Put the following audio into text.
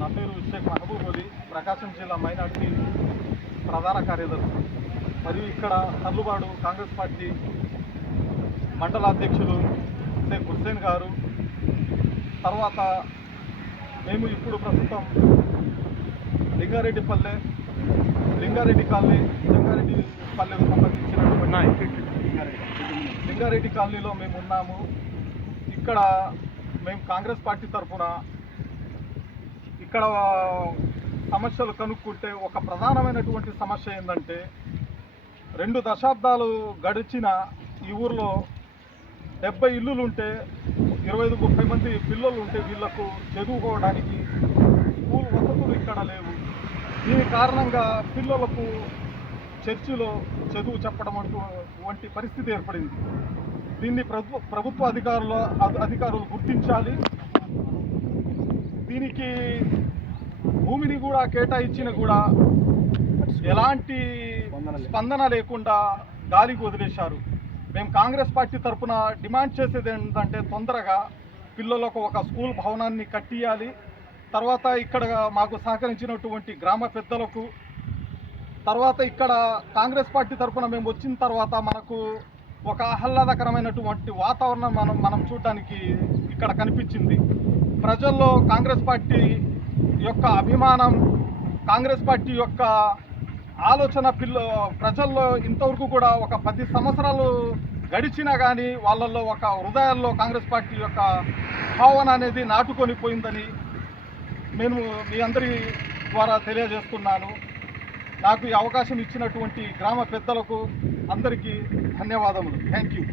నా పేరు షేక్ మహబూబ్ అలీ, ప్రకాశం జిల్లా మైనార్టీ ప్రధాన కార్యదర్శి. మరియు ఇక్కడ తల్లుబాడు కాంగ్రెస్ పార్టీ మండల అధ్యక్షులు షేక్ హుస్సేన్ గారు. తర్వాత మేము ఇప్పుడు ప్రస్తుతం లింగారెడ్డి కాలనీ, లింగారెడ్డిపల్లెకు సంబంధించినటువంటి లింగారెడ్డి కాలనీలో మేము ఉన్నాము. ఇక్కడ మేము కాంగ్రెస్ పార్టీ తరఫున ఇక్కడ సమస్యలు కనుక్కుంటే ఒక ప్రధానమైనటువంటి సమస్య ఏంటంటే, 2 దశాబ్దాలు గడిచిన ఈ ఊర్లో 70 ఇల్లులు ఉంటే 25-30 మంది పిల్లలు ఉంటే వీళ్లకు చదువుకోవడానికి స్కూల్ వసతులు ఇక్కడ లేవు. దీని కారణంగా పిల్లలకు చర్చిలో చదువు చెప్పడం వంటి పరిస్థితి ఏర్పడింది. దీన్ని ప్రభుత్వ అధికారులు గుర్తించాలి. దీనికి భూమిని కూడా కేటాయించిన కూడా ఎలాంటి స్పందన లేకుండా గాలికి వదిలేశారు. మేము కాంగ్రెస్ పార్టీ తరఫున డిమాండ్ చేసేది ఏంటంటే, తొందరగా పిల్లలకు ఒక స్కూల్ భవనాన్ని కట్టియాలి. తర్వాత ఇక్కడ మాకు సహకరించినటువంటి గ్రామ పెద్దలకు, తర్వాత ఇక్కడ కాంగ్రెస్ పార్టీ తరఫున మేము వచ్చిన తర్వాత మనకు ఒక ఆహ్లాదకరమైనటువంటి వాతావరణం మనం చూడడానికి ఇక్కడ కనిపించింది. ప్రజల్లో కాంగ్రెస్ పార్టీ యొక్క అభిమానం, కాంగ్రెస్ పార్టీ యొక్క ఆలోచన ప్రజల్లో ఇంతవరకు కూడా ఒక 10 సంవత్సరాలు గడిచినా కానీ వాళ్ళల్లో ఒక హృదయాల్లో కాంగ్రెస్ పార్టీ యొక్క భావన అనేది నాటుకొని పోయిందని నేను మీ అందరి ద్వారా తెలియజేస్తున్నాను. నాకు ఈ అవకాశం ఇచ్చినటువంటి గ్రామ పెద్దలకు అందరికీ ధన్యవాదములు. Thank you.